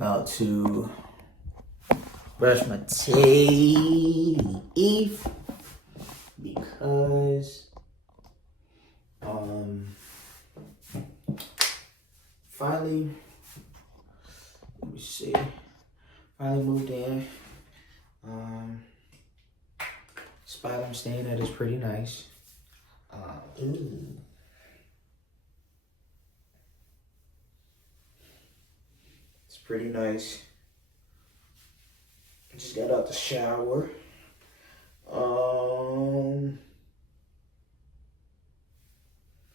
About to brush my teeth because finally, let me see, finally moved in. Spot I'm staying at is pretty nice. It's pretty nice. Just got out the shower.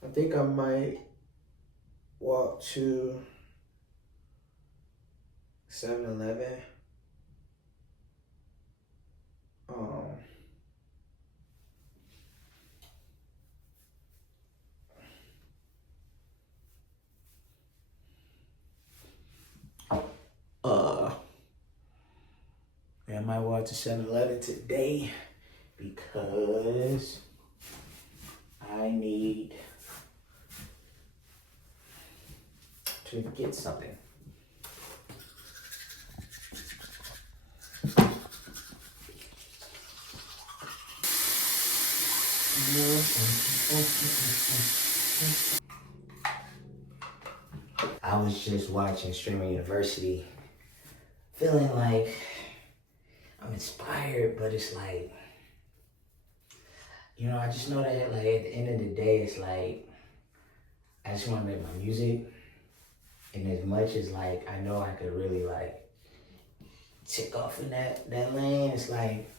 I think I might walk to 7-Eleven. I might walk to 7-Eleven today because I need to get something. I was just watching Streaming University, feeling like I'm inspired, but it's like, I just know that like at the end of the day, it's like, I just want to make my music. And as much as like, I know I could really like tick off in that lane, it's like,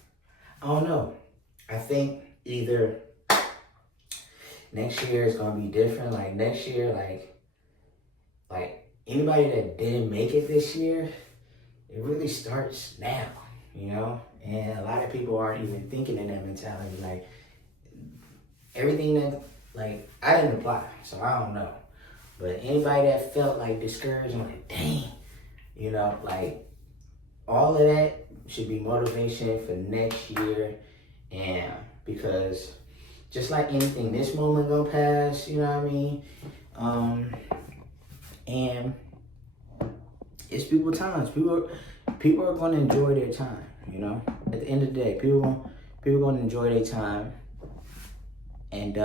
I don't know. I think either next year is going to be different. Like next year, like anybody that didn't make it this year, it really starts now. And a lot of people aren't even thinking in that mentality. Like, everything that, like, I didn't apply, so I don't know. But anybody that felt, like, discouraged and like, dang, like, all of that should be motivation for next year. And because just like anything, this moment gonna pass, you know what I mean? And it's people's times. People are going to enjoy their time, At the end of the day, people going to enjoy their time. And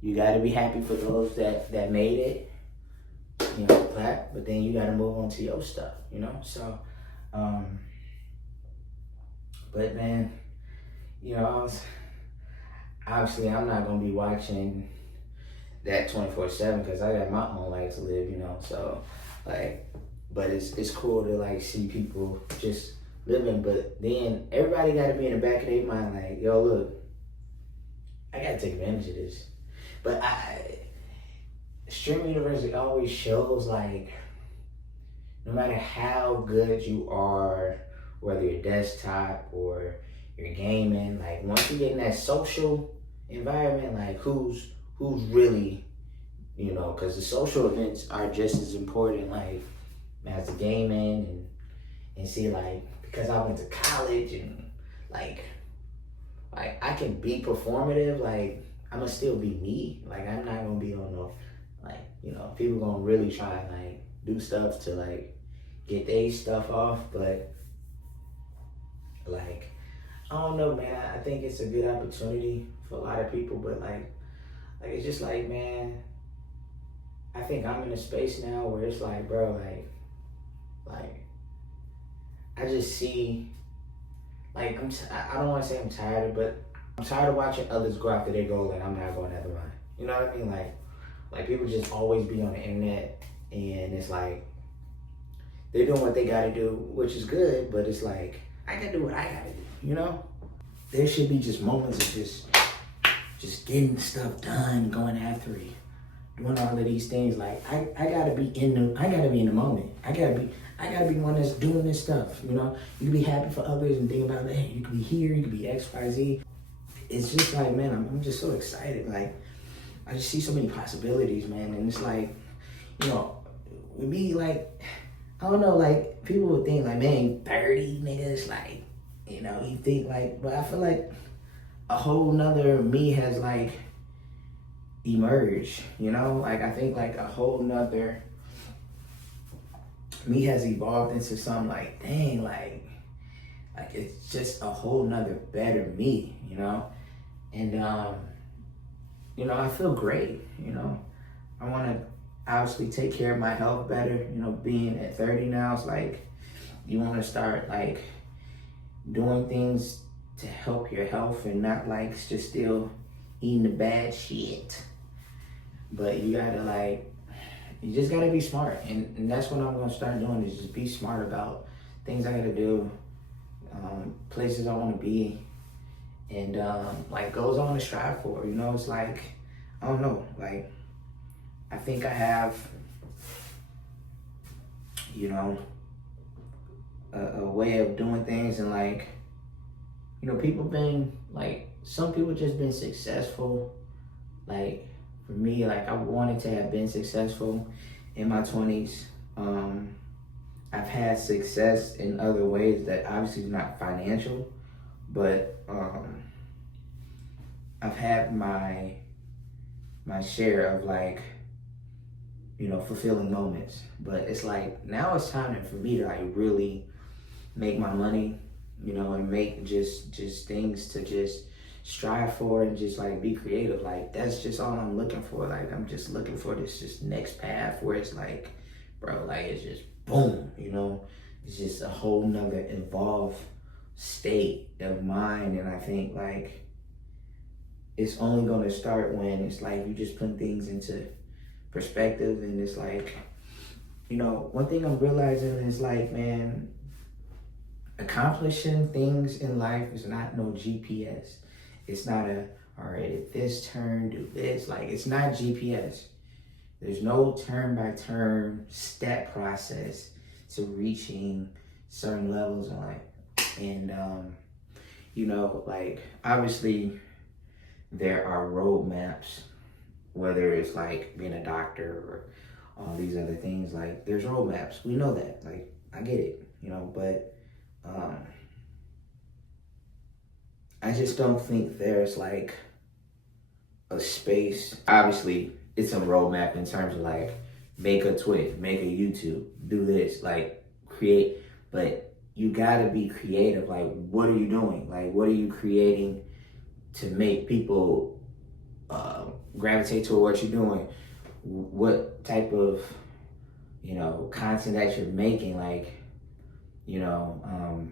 you got to be happy for those that made it, clap. But then you got to move on to your stuff, So, but man, obviously I'm not going to be watching that 24/7 because I got my own life to live, So, like, but it's cool to like see people just living. But then everybody got to be in the back of their mind, like, yo, look, I got to take advantage of this. But Streaming University always shows like, no matter how good you are, whether you're desktop or you're gaming, like once you get in that social environment, like who's really, because the social events are just as important, like, as the gaming and see, like, because I went to college and like I can be performative, like I'm gonna still be me. Like I'm not gonna be on no, like, people gonna really try and like do stuff to like get their stuff off, but like, I don't know, man. I think it's a good opportunity for a lot of people, but like it's just like, man, I think I'm in a space now where it's like, bro, like I just see, like, I don't want to say I'm tired, but I'm tired of watching others go after their goal and I'm not going after mine. You know what I mean? Like people just always be on the internet and it's like, they're doing what they gotta do, which is good, but it's like, I gotta do what I gotta do, There should be just moments of just getting stuff done, going after it, doing all of these things. Like I gotta be in the moment. I gotta be one that's doing this stuff. You can be happy for others and think about, hey, you can be here, you can be X, Y, Z. It's just like, man, I'm just so excited. Like I just see so many possibilities, man. And it's like, with me, like, I don't know, like people would think like, man, 30 niggas, like, you think like, but I feel like a whole nother me has like emerged, like I think like a whole nother me has evolved into something like, dang, like it's just a whole nother better me, you know? And, you know, I feel great, you know? I want to obviously take care of my health better, you know, being at 30 now, it's like, you want to start like doing things to help your health and not like just still eating the bad shit. But you gotta like, you just gotta be smart. And that's what I'm gonna start doing, is just be smart about things I gotta do, places I wanna be, and like goals I wanna strive for. You know, it's like, I don't know, like I think I have, you know, a way of doing things, and like, you know, people been like, some people just been successful. Like for me, like I wanted to have been successful in my 20s. I've had success in other ways that obviously is not financial, but I've had my share of like, you know, fulfilling moments. But it's like, now it's time for me to like really make my money, you know, and make just things to just strive for, and just like be creative. Like that's just all I'm looking for. Like I'm just looking for this just next path where it's like, bro, like it's just boom, you know, it's just a whole nother evolved state of mind. And I think like it's only gonna start when it's like you just put things into perspective. And it's like, you know, one thing I'm realizing is like, man, accomplishing things in life is not no GPS. It's not a, all right, at this turn, do this. Like, it's not GPS. There's no turn by turn step process to reaching certain levels in life. And, you know, like, obviously there are roadmaps, whether it's like being a doctor or all these other things. Like, there's roadmaps. We know that. Like, I get it, you know, but I just don't think there's like a space. Obviously, it's a roadmap in terms of like, make a Twitch, make a YouTube, do this, like create. But you gotta be creative. Like, what are you doing? Like, what are you creating to make people gravitate toward what you're doing? What type of, you know, content that you're making? Like, you know,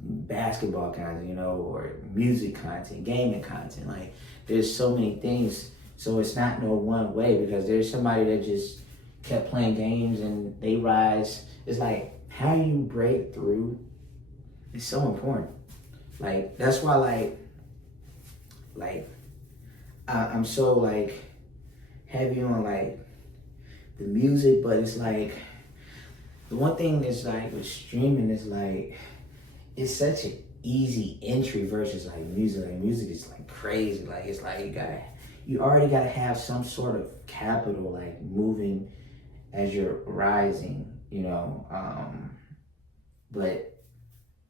basketball content, you know, or music content, gaming content. Like, there's so many things. So it's not no one way, because there's somebody that just kept playing games and they rise. It's like, how you break through is so important. Like, that's why I'm so like heavy on like the music. But it's like, the one thing is like with streaming is like, it's such an easy entry versus like music. Like, music is like crazy. Like, it's like you already gotta have some sort of capital like moving as you're rising, you know. But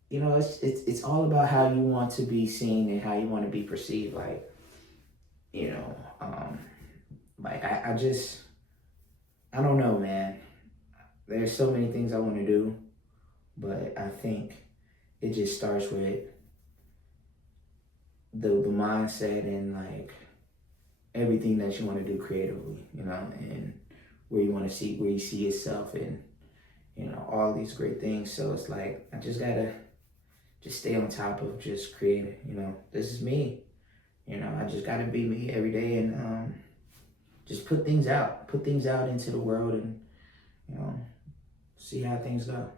you know, it's all about how you want to be seen and how you want to be perceived. Like, you know, like I don't know, man. There's so many things I want to do, but I think it just starts with the mindset and like everything that you want to do creatively, you know, and where you see yourself, and you know, all these great things. So it's like, I just gotta just stay on top of just creating, you know. This is me, you know. I just gotta be me every day, and just put things out into the world, and you know, see how things go.